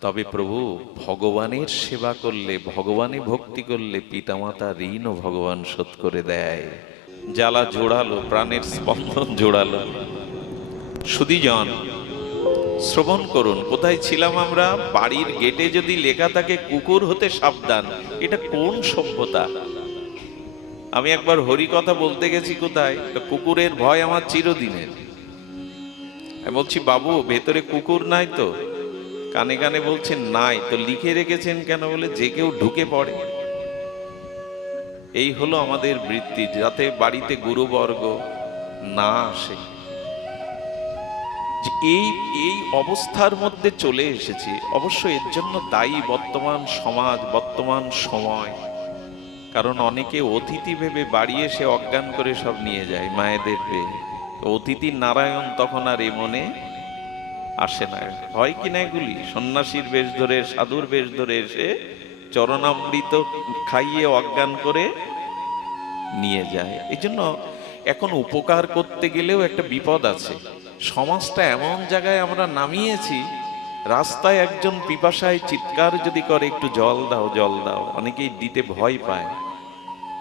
তবে প্রভু, ভগবানের সেবা করলে, ভগবানে ভক্তি করলে পিতামাতা ঋণও ভগবান শোধ করে দেয়। জ্বালা জোড়ালো, প্রাণের স্পন্দন জোড়ালো। সুদীজন শ্রবণ করুন, কোথায় ছিলাম আমরা? বাড়ির গেটে যদি লেখা থাকে, কুকুর হতে সাবধান। এটা কোন সভ্যতা? আমি একবার হরি কথা বলতে গেছি কোথায়? কুকুরের ভয় আমার চিরদিনের। আমি বলছি, বাবু, ভেতরে কুকুর নাই তো? কানে কানে বলছেন, নাই। তো লিখে রেখেছেন কেন বলে? যে কেউ ঢুকে পড়ে। এই হলো আমাদের বৃত্তি, যাতে বাড়িতে গুরুবর্গ না আসে। এই এই অবস্থার মধ্যে চলে এসেছে। অবশ্য এর জন্য দায়ী বর্তমান সমাজ, বর্তমান সময়। কারণ অনেকে অতিথি ভেবে বাড়ি এসে অজ্ঞান করে সব নিয়ে যায়, মায়েদের পেয়ে। অতিথি নারায়ণ তখন আর এ মনে আসে না। হয় কি না এগুলি? সন্ন্যাসীর বেশ ধরে, সাধুর বেশ ধরে এসে চরণামৃত খাইয়ে অজ্ঞান করে নিয়ে যায়। এই জন্য এখন উপকার করতে গেলেও একটা বিপদ আছে। সমাজটা এমন জায়গায় আমরা নামিয়েছি, রাস্তায় একজন পিপাসায় চিৎকার যদি করে, একটু জল দাও জল দাও। অনেকেই দিতে ভয় পায়।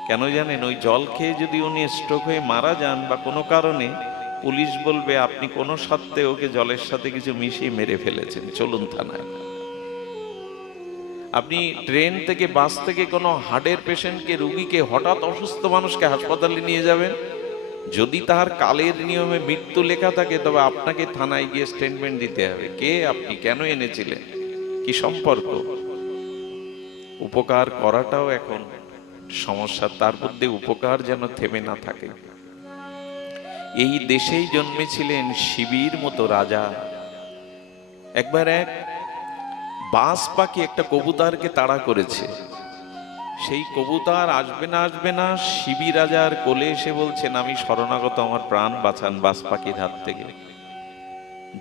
কেন জানেন? ওই জল খেয়ে যদি উনি স্ট্রোক হয়ে মারা যান বা কোনো কারণে পুলিশ বলবে, আপনি কোনো সত্ত্বে ওকে জলের সাথে কিছু মিশিয়ে মেরে ফেলেছেন। চলুন থানায়। আপনি ট্রেন থেকে বাস থেকে কোনো হার্টের পেশেন্টকে, রুগীকে হঠাৎ অসুস্থ মানুষকে হাসপাতালে নিয়ে যাবেন? যদি তার কালের নিয়মে মৃত্যু লেখা থাকে, তবে আপনাকে থানায় গিয়ে স্টেটমেন্ট দিতে হবে। কে আপনি? কেন এনেছিলেন? কি সম্পর্ক? উপকার করাটাও এখন সমস্যা। তার মধ্যে উপকার যেন থেমে না থাকে। এই দেশেই জন্মেছিলেন শিবির মতো রাজা। একবার এক বাস পাখি একটা কবুতারকে তাড়া করেছে। সেই কবুতার আসবে না আসবে না শিবি রাজার কোলে এসে বলছেন, আমি শরণাগত, আমার প্রাণ বাঁচান বাস পাখির হাত থেকে।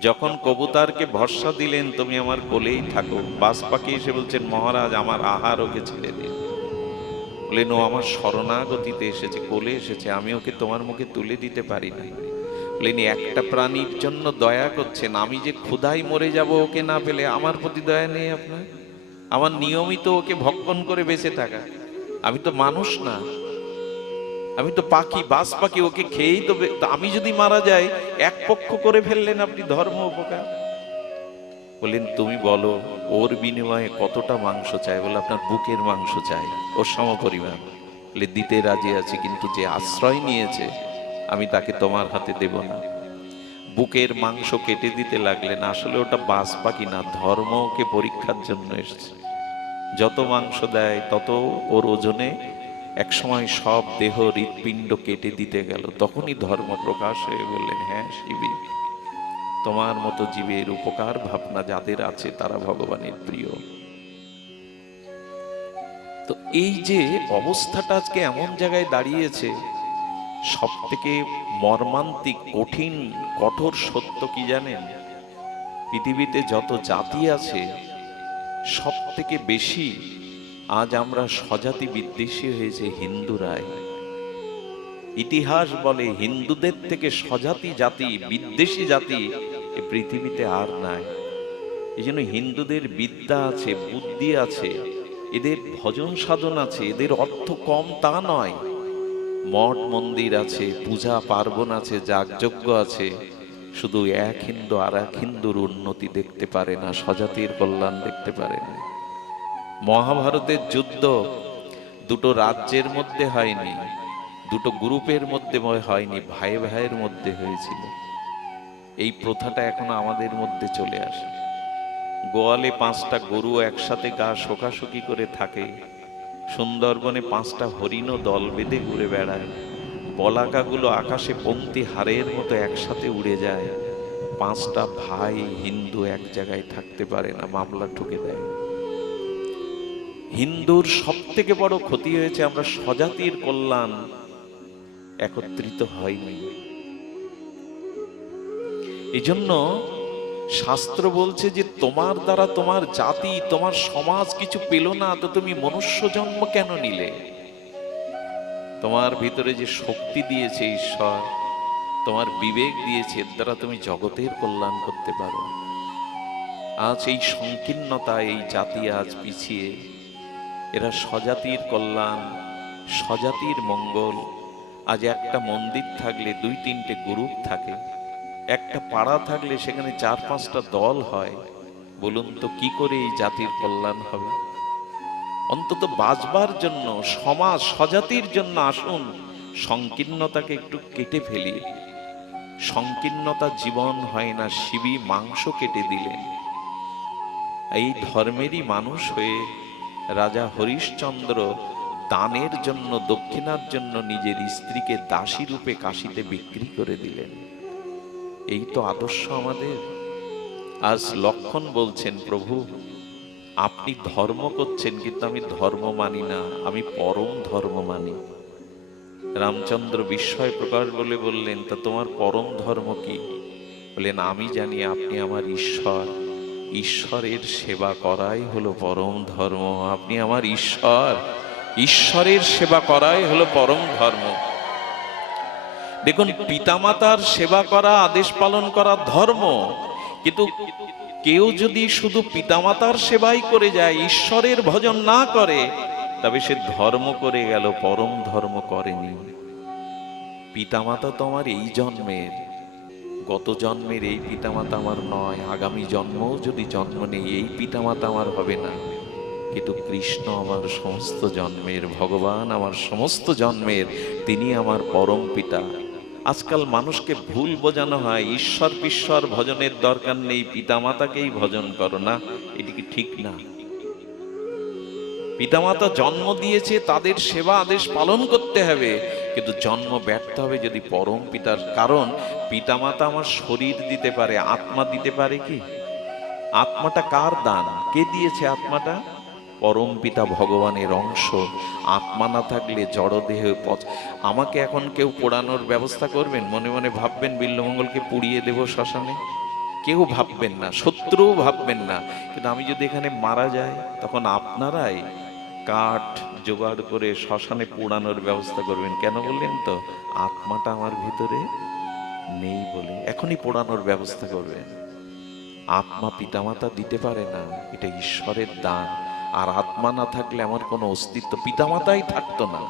যখন কবুতারকে ভরসা দিলেন, তুমি আমার কোলেই থাকো। বাস পাখি এসে বলছেন, মহারাজ, আমার আহার ওকে ছেড়ে দিন। বললেন ও আমার শরণাগতিতে এসেছে, কোলে এসেছে, আমি ওকে তোমার মুখে তুলে দিতে পারি না। বললেন একটা প্রাণীর জন্য দয়া করছেন, আমি যে ক্ষুধাই মরে যাব ওকে না পেলে আমার প্রতি দয়া নেই আপনার। আমার নিয়মিত ওকে ভক্ষণ করে বেঁচে থাকা। আমি তো মানুষ না। আমি তো পাখি, বাস পাখি, ওকে খেয়েই তো আমি যদি মারা যাই, এক পক্ষ করে ফেললেন আপনি ধর্ম উপকার? বললেন, তুমি বলো, ওর বিনিময়ে কতটা মাংস চাই? বলে, আপনার বুকের মাংস চাই। ওর সমপরিমাণ। বলে, দিতে রাজি আছে, কিন্তু যে আশ্রয় নিয়েছে, আমি তাকে তোমার হাতে দেব না। বুকের মাংস কেটে দিতে লাগলেন। আসলে ওটা বাস পাখি না ধর্মকে পরীক্ষার জন্য এসেছে। যত মাংস দেয়, তত ওর ওজনে একসময় সব দেহ হৃৎপিণ্ড কেটে দিতে গেল। তখনই ধর্ম প্রকাশ হয়ে বললেন হ্যাঁ শিবী তোমার মতো জীবের উপকার ভাবনা যাদের আছে তারা ভগবানের প্রিয়। তো এই যে অবস্থাটা আজকে এমন জায়গায় দাঁড়িয়েছে সব থেকে মর্মান্তিক, কঠিন, কঠোর সত্য কি জানেন? পৃথিবীতে যত জাতি আছে সব থেকে বেশি আজ আমরা স্বজাতি বিদ্বেষী হয়েছে হিন্দুরাই। ইতিহাস বলে হিন্দুদের থেকে স্বজাতি জাতি, বিদ্বেষী জাতি এ পৃথিবীতে আর নাই। এই জন্য হিন্দুদের বিদ্যা আছে, বুদ্ধি আছে, এদের ভজন সাধন আছে, এদের অর্থ কম তা নয়। মঠ মন্দির আছে, পূজা পার্বণ আছে, যাগযজ্ঞ আছে। শুধু এক হিন্দু আর এক হিন্দুর উন্নতি দেখতে পারে না, স্বজাতির কল্যাণ দেখতে পারে না। মহাভারতের যুদ্ধ দুটো রাজ্যের মধ্যে হয়নি, দুটো গ্রুপের মধ্যে হয়নি ভাই ভাইয়ের মধ্যে হয়েছিল। এই প্রথাটা এখন আমাদের মধ্যে চলে আসে। গোয়ালে পাঁচটা গরু একসাথে গা শোকাশুকি করে থাকে। সুন্দরবনে পাঁচটা হরিণও দল বেঁধে ঘুরে বেড়ায়। বলাকাগুলো আকাশে পন্থী হারের মতো একসাথে উড়ে যায়। পাঁচটা ভাই হিন্দু এক জায়গায় থাকতে পারে না, মামলা ঠুকে দেয়। হিন্দুর সব থেকে বড় ক্ষতি হয়েছে আমরা স্বজাতির কল্যাণ একত্রিত হয়নি। এই জন্য শাস্ত্র বলছে যে, তোমার দ্বারা তোমার জাতি, তোমার সমাজ কিছু পেল না, তো তুমি মনুষ্য জন্ম কেন নিলে? তোমার ভিতরে যে শক্তি দিয়েছে ঈশ্বর, তোমার বিবেক দিয়েছে, এর দ্বারা তুমি জগতের কল্যাণ করতে পারো। আজ এই সংকীর্ণতা, এই জাতি আজ পিছিয়ে। এরা স্বজাতির কল্যাণ, স্বজাতির মঙ্গল। আজ একটা মন্দির থাকলে দুই তিনটে গ্রুপ থাকে। একটা পাড়া থাকলে সেখানে চার পাঁচটা দল হয়। বলুন তো কি করে এই জাতির কল্যাণ হবে? অন্তত বাঁচবার জন্য, সমাজ স্বজাতির জন্য আসুন, সংকীর্ণতাকে একটু কেটে ফেলি। সংকীর্ণতা জীবন হয় না, শিবি মাংস কেটে দিলেন। এই ধর্মেরই মানুষ হয়ে রাজা হরিশ্চন্দ্র দানের জন্য, দক্ষিণার জন্য নিজের স্ত্রীকে দাসী রূপে কাশিতে বিক্রি করে দিলেন। এই তো আদর্শ আমাদের। আজ লক্ষণ বলছেন, প্রভু, আপনি ধর্ম করছেন, কিন্তু আমি ধর্ম মানি না, আমি পরম ধর্ম মানি। রামচন্দ্র বিস্ময় প্রকাশ বলে বললেন, তা তোমার পরম ধর্ম কি? বললেন, আমি জানি আপনি আমার ঈশ্বর। ঈশ্বরের সেবা করাই হলো পরম ধর্ম। আপনি আমার ঈশ্বর। ঈশ্বরের সেবা করাই হলো পরম ধর্ম। দেখুন, পিতামাতার সেবা করা, আদেশ পালন করা ধর্ম, কিন্তু কেউ যদি শুধু পিতামাতার সেবাই করে যায়, ঈশ্বরের ভজন না করে, তবে সে ধর্ম করে গেল, পরম ধর্ম করেনি। পিতামাতা তো আমার এই জন্মের, গত জন্মের এই পিতামাতা আমার নয়, আগামী জন্মও যদি জন্ম নেই, এই পিতামাতা আমার হবে না। কিন্তু কৃষ্ণ আমার সমস্ত জন্মের, ভগবান আমার সমস্ত জন্মের, তিনি আমার পরম পিতা। আজকাল মানুষকে ভুল বোঝানো হয়, ঈশ্বর পিশ্বর ভজনের দরকার নেই, পিতামাতাকেই ভজন করো না, এটি কি ঠিক না? পিতামাতা জন্ম দিয়েছে, তাদের সেবা আদেশ পালন করতে হবে, কিন্তু জন্ম ব্যর্থ হবে যদি পরম পিতার কারণ, পিতামাতা আমার শরীর দিতে পারে, আত্মা দিতে পারে কি? আত্মাটা কার দান? কে দিয়েছে আত্মাটা? পরম পিতা ভগবানের অংশ, আত্মা না থাকলে জড়দেহ পচ- আমাকে এখন কেউ পোড়ানোর ব্যবস্থা করবেন? মনে মনে ভাববেন বিল্লমঙ্গলকে পুড়িয়ে দেব শ্মশানে? কেউ ভাববেন না, শত্রুও ভাববেন না। কিন্তু আমি যদি এখানে মারা যাই, তখন আপনারাই কাঠ জোগাড় করে শ্মশানে পোড়ানোর ব্যবস্থা করবেন। কেন বললেন তো? আত্মাটা আমার ভিতরে নেই বলে। এখনই পোড়ানোর ব্যবস্থা করবেন। আত্মা পিতামাতা দিতে পারে না, এটা ঈশ্বরের দান। আর আত্মা না থাকলে আমার কোনো অস্তিত্ব পিতামাতাই থাকতো না।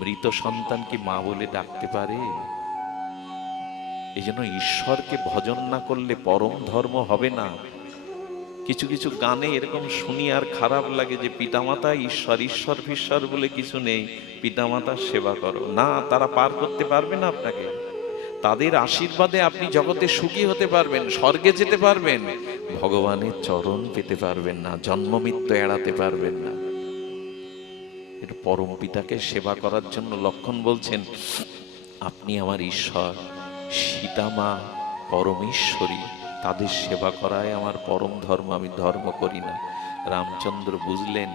মৃত সন্তান কি মা বলে ডাকতে পারে। এই জন্য ঈশ্বরকে ভজন না করলে পরম ধর্ম হবে না। কিছু কিছু গানে এরকম শুনি আর খারাপ লাগে যে পিতামাতা ঈশ্বর ঈশ্বর ফিশ্বর বলে কিছু নেই। পিতামাতার সেবা করো। না, তারা পার করতে পারবে না আপনাকে। তাদের আশীর্বাদে আপনি জগতে সুখী হতে পারবেন, স্বর্গে যেতে পারবেন। ভগবানের চরণ পেতে পারবেন না জন্ম মৃত্যু এড়াতে পারবেন না। এটা পরম পিতাকে সেবা করার জন্য লক্ষণ বলছেন, আপনি আমার ঈশ্বর সীতামা পরমেশ্বরী, তাদের সেবা করায় আমার পরম ধর্ম, আমি ধর্ম করি না। রামচন্দ্র বুঝলেন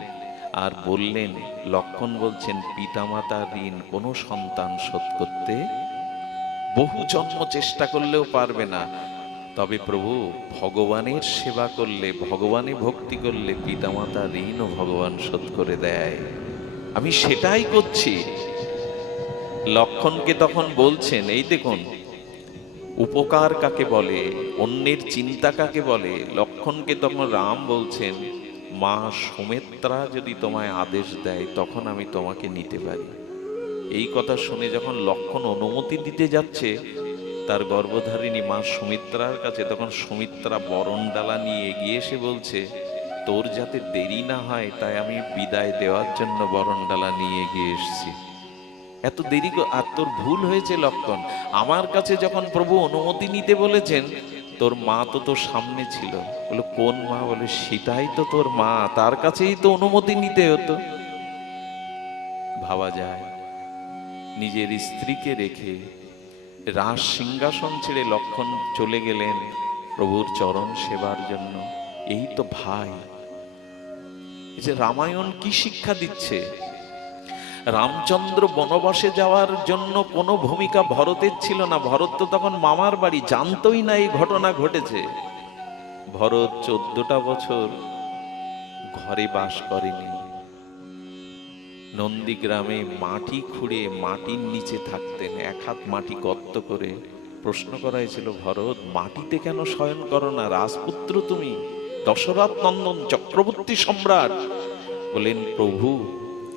আর বললেন, লক্ষণ বলছেন পিতামাতার ঋণ কোনো সন্তান শোধ করতে বহু জন্ম চেষ্টা করলেও পারবে না। তবে প্রভু, ভগবানের সেবা করলে, ভগবানে ভক্তি করলে পিতামাতা ঋণও ভগবান শোধ করে দেয়। আমি সেটাই করছি। লক্ষণকে তখন বলছেন, এই দেখুন, উপকার কাকে বলে, অন্যের চিন্তা কাকে বলে? লক্ষণকে তখন রাম বলছেন, মা সুমিত্রা যদি তোমায় আদেশ দেয়, তখন আমি তোমাকে নিতে পারি। এই কথা শুনে যখন লক্ষণ অনুমতি দিতে যাচ্ছে তার গর্ভধারিণী মা সুমিত্রার কাছে তখন সুমিত্রা বরণডালা নিয়ে এগিয়ে এসে বলছে, তোর যাতে দেরি না হয়, তাই আমি বিদায় দেওয়ার জন্য বরণডালা নিয়ে এগিয়ে এসেছি। এত দেরি আর তোর ভুল হয়েছে লক্ষণ। আমার কাছে যখন প্রভু অনুমতি নিতে বলেছেন, তোর মা তো তোর সামনে ছিল। বলে, কোন মা? বলে, সেটাই তো তোর মা, তার কাছেই তো অনুমতি নিতে হতো। ভাবা যায়, নিজের স্ত্রীকে রেখে রাস সিংহাসন ছেড়ে লক্ষণ চলে গেলেন প্রভুর চরণ সেবার জন্য। এই তো ভাই। যে রামায়ণ কি শিক্ষা দিচ্ছে? রামচন্দ্র বনবাসে যাওয়ার জন্য কোনো ভূমিকা ভরতের ছিল না। ভরত তো তখন মামার বাড়ি, জানতই না এই ঘটনা ঘটেছে। ভরত চোদ্দটা বছর ঘরে বাস করেনি। নন্দীগ্রামে মাটি খুঁড়ে মাটির নিচে থাকতেন। এক হাত মাটি গর্ত করে প্রশ্ন করা হয়েছিল ভরত, মাটিতে কেন শয়ন করো না? রাজপুত্র তুমি, দশরথ নন্দন, চক্রবর্তী সম্রাট। বলেন প্রভু,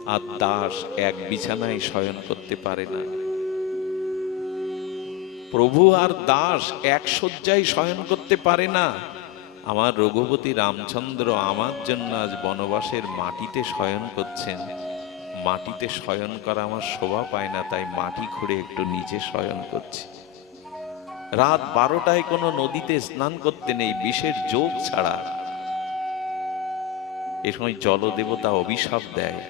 আর দাস এক বিছানায় শয়ন করতে পারে না। প্রভু আর দাস এক শয্যায় শয়ন করতে পারে না। আমার রঘুপতি রামচন্দ্র আমার জন্য আজ বনবাসের মাটিতে শয়ন করছেন। মাটিতে শয়ন করা আমার শোভা পায় না, তাই মাটি খুঁড়ে একটু নিচে শয়ন করছি। রাত বারোটায় কোনো নদীতে স্নান করতে নেই, বিষের যোগ ছাড়া। এ সময় জলদেবতা অভিশাপ দেয়।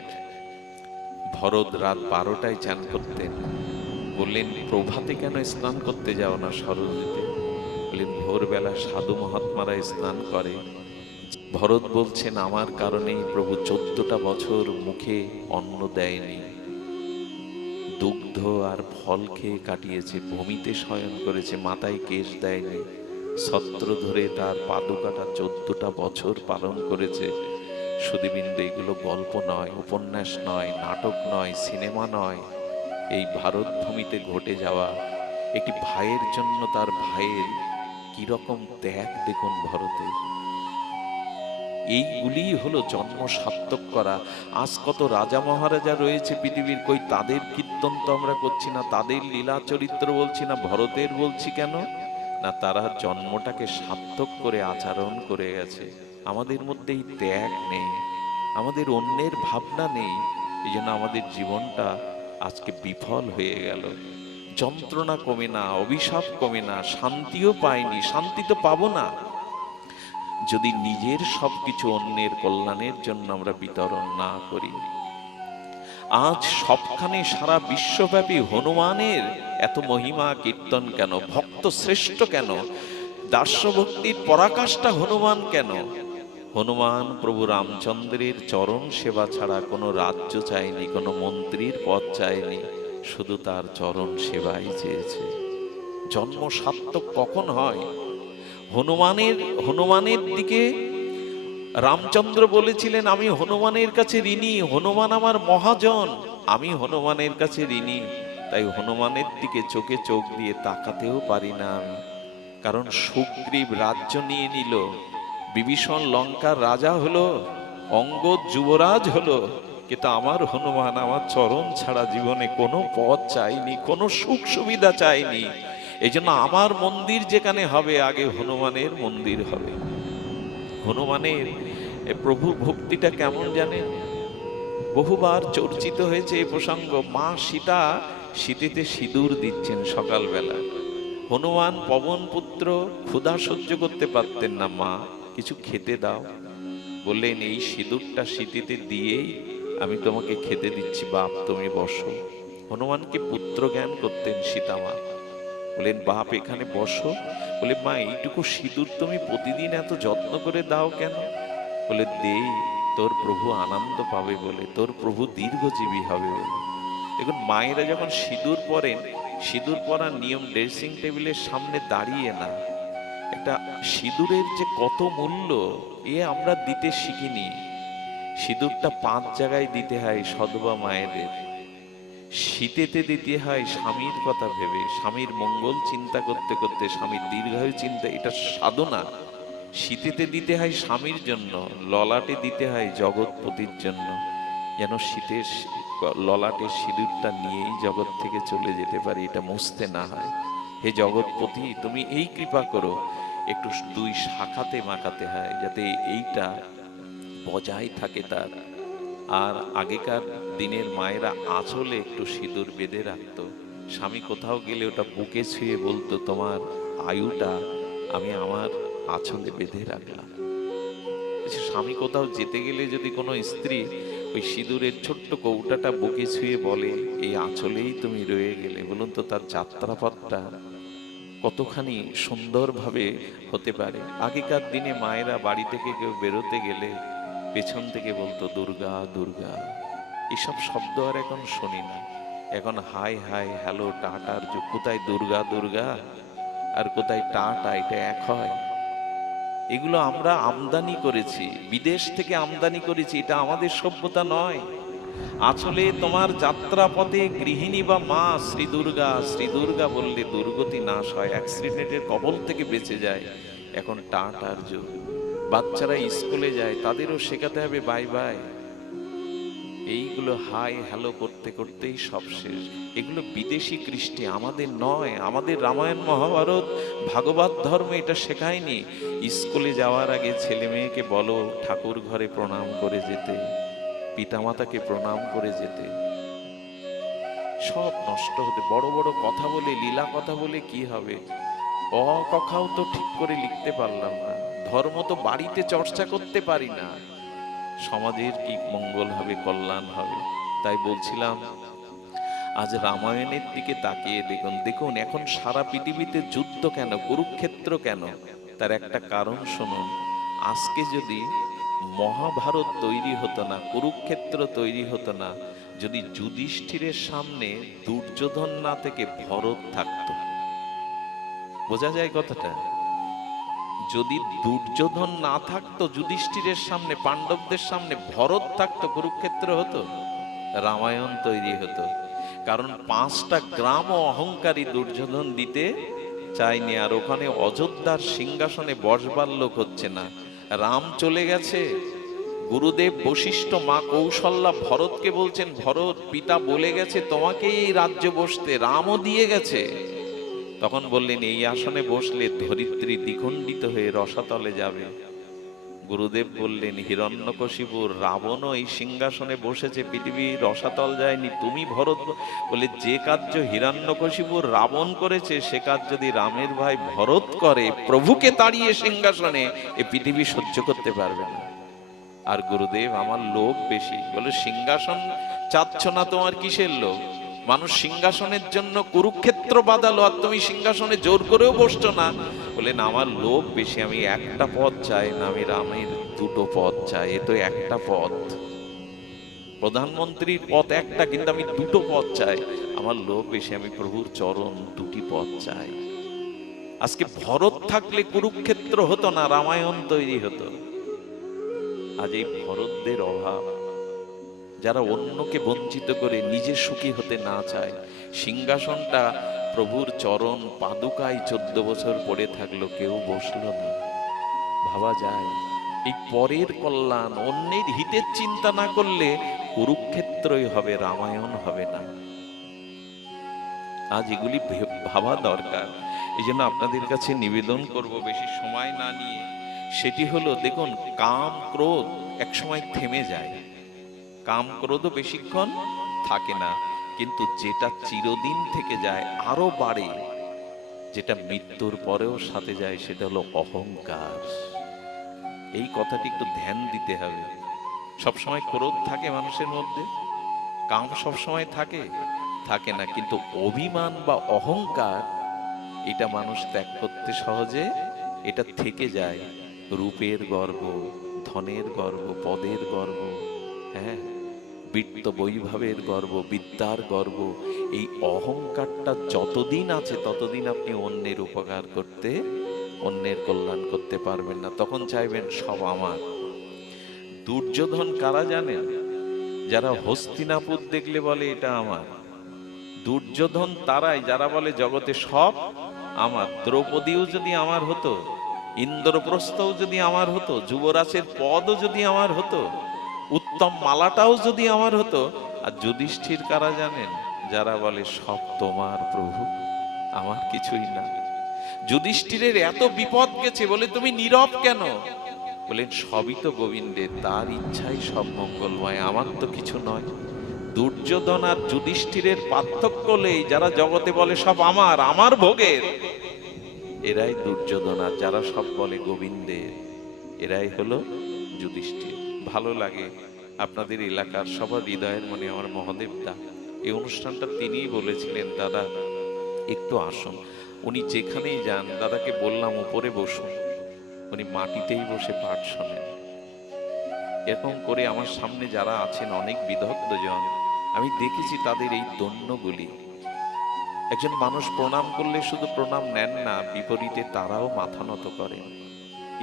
ভরত রাত বারোটায় চান করতেন বললেন, প্রভাতে কেন স্নান করতে যাও না সরস্বতীতে বললেন, ভোরবেলা সাধু মহাত্মারা স্নান করে। ভরত বলছেন, আমার কারণেই প্রভু চোদ্দটা বছর মুখে অন্ন দেয়নি। দুগ্ধ আর ফল খেয়ে কাটিয়েছে, ভূমিতে শয়ন করেছে, মাথায় কেশ দেয়নি। ছত্র ধরে তার পাদুকাটা চোদ্দটা বছর পালন করেছে। সুদীবিন্দু, এগুলো গল্প নয়, উপন্যাস নয়, নাটক নয়, সিনেমা নয়। এই ভারত ভূমিতে ঘটে যাওয়া একটি ভাইয়ের জন্য তার ভাইয়ের কীরকম ত্যাগ দেখুন ভরতের। এইগুলি হলো জন্ম সার্থক করা। আজ কত রাজা মহারাজা রয়েছে পৃথিবীর, কই তাদের কীর্তন তো আমরা করছি না, তাদের লীলা চরিত্র বলছি না, ভরতের বলছি কেন? না, তারা জন্মটাকে সার্থক করে, আচরণ করে গেছে। আমাদের মধ্যে এই ত্যাগ নেই, আমাদের অন্যের ভাবনা নেই এই জন্য আমাদের জীবনটা আজকে বিফল হয়ে গেল। যন্ত্রণা কমে না, অভিশাপ কমে না, শান্তিও পাইনি, শান্তি তো পাবো না। যদি নিজের সবকিছু অন্যের কল্যাণের জন্য আমরা বিতরণ না করি, আজ সবখানে সারা বিশ্বব্যাপী হনুমানের এত মহিমা, কীর্তন কেন? ভক্ত শ্রেষ্ঠ কেন? দাস্যভক্তির পরাকাষ্ঠা হনুমান কেন? হনুমান প্রভু রামচন্দ্রের চরণ সেবা ছাড়া কোনো রাজ্য চায়নি, কোনো মন্ত্রীর পদ চায়নি, শুধু তার চরণ সেবাই চেয়েছে। জন্ম সার্থক কখন হয়? হনুমানের হনুমানের দিকে রামচন্দ্র বলেছিলেন, আমি হনুমানের কাছে ঋণী, হনুমান আমার মহাজন, আমি হনুমানের কাছে ঋণী। তাই হনুমানের দিকে চোখে চোখ দিয়ে তাকাতেও পারি না আমি। কারণ সুগ্রীব রাজ্য নিয়ে নিল, বিভীষণ লঙ্কার রাজা হলো, অঙ্গ যুবরাজ হলো, কিন্তু আমার হনুমান আমার চরণ ছাড়া জীবনে কোনো পথ চাইনি, কোনো সুখ সুবিধা চাইনি। এই জন্য আমার মন্দির যেখানে হবে, আগে হনুমানের মন্দির হবে। হনুমানের প্রভু ভক্তিটা কেমন জানেন? বহুবার চর্চিত হয়েছে এই প্রসঙ্গ। মা সীতা শীতেতে সিঁদুর দিচ্ছেন সকালবেলা। হনুমান পবন পুত্র ক্ষুধা সহ্য করতে পারতেন না, মা, কিছু খেতে দাও। বললেন, এই সিঁদুরটা শীতিতে দিয়েই আমি তোমাকে খেতে দিচ্ছি, বাপ, তুমি বসো। হনুমানকে পুত্র জ্ঞান করতেন সীতামা বলেন, বাপ, এখানে বসো। বলে, মা, এইটুকু সিঁদুর তুমি প্রতিদিন এত যত্ন করে দাও কেন? বলে দেই তোর প্রভু আনন্দ পাবে বলে, তোর প্রভু দীর্ঘজীবী হবে বলে। দেখুন, মায়েরা যখন সিঁদুর পরেন, সিঁদুর পরার নিয়ম ড্রেসিং টেবিলের সামনে দাঁড়িয়ে না। একটা সিঁদুরের যে কত মূল্য, এ আমরা দিতে শিখিনি। সিঁদুরটা পাঁচ জায়গায় দিতে হয় সদবা মায়েদের। শীতেতে দিতে হয় স্বামীর কথা ভেবে, স্বামীর মঙ্গল চিন্তা করতে করতে, স্বামীর দীর্ঘায়ু চিন্তা, এটা সাধনা। শীতেতে দিতে হয় স্বামীর জন্য, ললাটে দিতে হয় জগৎপতির জন্য। যেন শীতের ললাটে সিঁদুরটা নিয়েই জগৎ থেকে চলে যেতে পারি, এটা মুছতে না হয়। হে জগৎপতি, তুমি এই কৃপা করো, একটু দুই শাখাতে মাখাতে হয়, যাতে এইটা বজায় থাকে তার। আর আগেকার দিনের মায়েরা আঁচলে একটু সিঁদুর বেঁধে রাখতো। স্বামী কোথাও গেলে ওটা বুকে ছুঁয়ে বলতো, তোমার আয়ুটা আমি আমার আঁচলে বেঁধে রাখলাম। স্বামী কোথাও যেতে গেলে যদি কোনো স্ত্রী ওই সিঁদুরের ছোট্ট কৌটাটা বুকে ছুঁয়ে বলে, এই আঁচলেই তুমি রয়ে গেলে, বলুন তো তার যাত্রাপথটা কতখানি সুন্দরভাবে হতে পারে। আগেকার দিনে মায়েরা বাড়ি থেকে কেউ বেরোতে গেলে পেছন থেকে বলতো, দুর্গা দুর্গা। এসব শব্দ আর এখন শুনি না। এখন হাই হাই, হ্যালো টাটার যুগ কোথায় দুর্গা দুর্গা? আর কোথায় টাটা? এটা এক হয়। এগুলো আমরা আমদানি করেছি, বিদেশ থেকে আমদানি করেছি, এটা আমাদের সভ্যতা নয়। আসলে তোমার যাত্রাপথে গৃহিণী বা মা, শ্রী দুর্গা শ্রী দুর্গা বললে দুর্গতি নাশ হয় অ্যাক্সিডেন্টের কবল থেকে বেঁচে যায়। এখন টাটার যুগ। বাচ্চারা স্কুলে যায়, তাদেরও শেখাতে হবে, বাই বাই। এইগুলো হাই, হ্যালো করতে করতেই সব শেষ। এগুলো বিদেশি কৃষ্টি, আমাদের নয়, আমাদের রামায়ণ মহাভারত, ভাগবত ধর্ম এটা শেখায়নি। স্কুলে যাওয়ার আগে ছেলে মেয়েকে বলো, ঠাকুর ঘরে প্রণাম করে যেতে, পিতামাতাকে প্রণাম করে যেতে। সব নষ্ট হতে, বড় বড় কথা বলে, লীলা কথা বলে কি হবে? অ কথাও তো ঠিক করে লিখতে পারলাম না। ধর্ম তো বাড়িতে চর্চা করতে পারি না। সমাজের কি মঙ্গল হবে, কল্যাণ হবে? তাই বলছিলাম, আজ রামায়ণের দিকে তাকিয়ে দেখুন। দেখুন, এখন সারা পৃথিবীতে যুদ্ধ কেন, কুরুক্ষেত্র কেন? তার একটা কারণ শুনুন, আজকে যদি মহাভারত তৈরি হতো না, কুরুক্ষেত্র তৈরি হতো না, যদি যুধিষ্ঠিরের সামনে দুর্যোধন না থেকে ভরত থাকতো, বোঝা যায় কথাটা? যদি দুর্যোধন না থাকতো, যুধিষ্ঠিরের সামনে, পাণ্ডবদের সামনে ভরত থাকতো, কুরুক্ষেত্র হতো, রামায়ণ তৈরি হতো। কারণ পাঁচটা গ্রাম ও অহংকারী দুর্যোধন দিতে চায়নি, আর ওখানে অযোধ্যার সিংহাসনে বসবার লোক হচ্ছে না। রাম চলে গেছে। গুরুদেব বশিষ্ঠ মা কৌশল্যা ভরতকে বলছেন, ভরত, পিতা বলে গেছে তোমাকেই রাজ্য বসতে, রামও দিয়ে গেছে। তখন বললেন, এই আসনে বসলে ধরিত্রী দ্বিখণ্ডিত হয়ে রসাতলে যাবে। গুরুদেব বললেন, হিরণ্যকশিপুর রাবণও এই সিংহাসনে বসেছে, পৃথিবী রসাতল যায়নি, তুমি ভরত বলে, যে কার্য হিরণ্যকশিপুর রাবণ করেছে, সে কাজ যদি রামের ভাই ভরত করে, প্রভুকে তাড়িয়ে সিংহাসনে এ পৃথিবী সহ্য করতে পারবে না। আর গুরুদেব, আমার লোভ বেশি। বলে, সিংহাসন চাচ্ছ না তোমার কিসের লোভ? মানুষ সিংহাসনের জন্য কুরুক্ষেত্র বাদালো আর তুমি সিংহাসনে জোর করেও বসছো না। বলেন আমার লোভ বেশি, আমি একটা পথ চাই না, আমি রামের দুটো পথ চাই, এ তো একটা পথ। প্রধানমন্ত্রীর পথ একটা, কিন্তু আমি দুটো পথ চাই। আমার লোভ বেশি, আমি প্রভুর চরণ দুটি পথ চাই। আজকে ভরত থাকলে কুরুক্ষেত্র হতো না, রামায়ণ তৈরি হতো। আজ এই ভরতদের অভাব যারা অন্যকে বঞ্চিত করে নিজে সুখী হতে না চায়, সিংহাসনটা প্রভুর চরণ পাদুকায় চোদ্দ বছর পড়ে থাকল, কেউ বসল না। ভাবা যায়, এই পরের কল্যাণ অন্যের হিতের চিন্তা না করলে কুরুক্ষেত্রই হবে, রামায়ণ হবে না। আজ এগুলি ভাবা দরকার। এই জন্য আপনাদের কাছে নিবেদন করব বেশি সময় না নিয়ে। সেটি হলো, দেখুন, কাম, ক্রোধ একসময় থেমে যায়। কাম ক্রোধও বেশিক্ষণ থাকে না। কিন্তু যেটা চিরদিন থেকে যায়, আরও বাড়ে। যেটা মৃত্যুর পরেও সাথে যায়, সেটা হলো অহংকার। এই কথাটি একটু ধ্যান দিতে হবে। সবসময় ক্রোধ থাকে মানুষের মধ্যে। কাম সবসময় থাকে থাকে না। কিন্তু অভিমান বা অহংকার, এটা মানুষ ত্যাগ করতে সহজে, এটা থেকে যায়। রূপের গর্ব, ধনের গর্ব, পদের গর্ব হ্যাঁ? বৃত্ত বৈভবের গর্ব, বিদ্যার গর্ব, এই অহংকারটা যতদিন আছে ততদিন আপনি অন্যের উপকার করতে, অন্যের কল্যাণ করতে পারবেন না। তখন চাইবেন সব আমার। দুর্যোধন কারা জানেন? যারা হস্তিনাপুর দেখলে বলে এটা আমার। দুর্যোধন তারাই, যারা বলে জগতে সব আমার। দ্রৌপদীও যদি আমার হতো, ইন্দ্রপ্রস্থও যদি আমার হতো, যুবরাজের পদও যদি আমার হতো উত্তম মালাটাও যদি আমার হতো, আর যুধিষ্ঠির কারা জানেন? যারা বলে, সব তোমার প্রভু, আমার কিছুই না। যুধিষ্ঠিরের এত বিপদ গেছে বলে তুমি নীরব কেন? বলেন, সবই তো গোবিন্দের, তার ইচ্ছাই সব মঙ্গলময়, আমার তো কিছু নয়। দুর্যোধন আর যুধিষ্ঠিরের পার্থক্য নেই, যারা জগতে বলে, সব আমার আমার ভোগের। এরাই দুর্যোধন, আর যারা সব বলে, গোবিন্দের, এরাই হলো যুধিষ্ঠির। ভালো লাগে। আপনাদের এলাকার সবার হৃদয়ের মনে আমার মহাদেব দা। এই অনুষ্ঠানটা তিনিই বলেছিলেন, দাদা, একটু আসুন। উনি যেখানেই যান, দাদাকে বললাম, উপরে বসুন। উনি মাটিতেই বসে পাঠ শোনেন। এরকম করে আমার সামনে যারা আছেন, অনেক বিদগ্ধজন, আমি দেখেছি তাদের এই দন্যগুলি একজন মানুষ প্রণাম করলে শুধু প্রণাম নেন না, বিপরীতে তারাও মাথা নত করেন।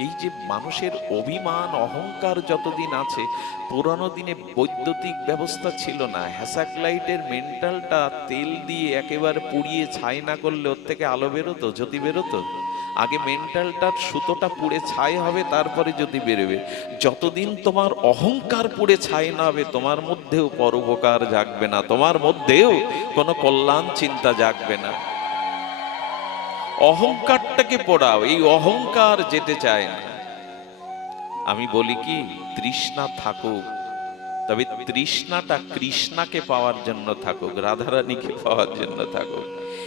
এই যে মানুষের অভিমান, অহংকার যতদিন আছে, পুরানো দিনে বৈদ্যুতিক ব্যবস্থা ছিল না। হ্যাসাক্লাইটের মেন্টালটা তেল দিয়ে একেবারে পুড়িয়ে ছাই না করলে ওর থেকে আলো বেরোতো, জ্যোতি বেরোতো? আগে মেন্টালটার সুতোটা পুড়ে ছাই হবে, তারপরে যদি বেরোবে। যতদিন তোমার অহংকার পুড়ে ছাই না হবে, তোমার মধ্যেও পরোপকার জাগবে না, তোমার মধ্যেও কোনো কল্যাণ চিন্তা জাগবে না। অহংকারটাকে পড়াও, এই অহংকার যেতে চায় না। আমি বলি কি, তৃষ্ণা থাকুক, তবে তৃষ্ণাটা কৃষ্ণাকে পাওয়ার জন্য থাকুক, রাধারানীকে পাওয়ার জন্য থাকুক।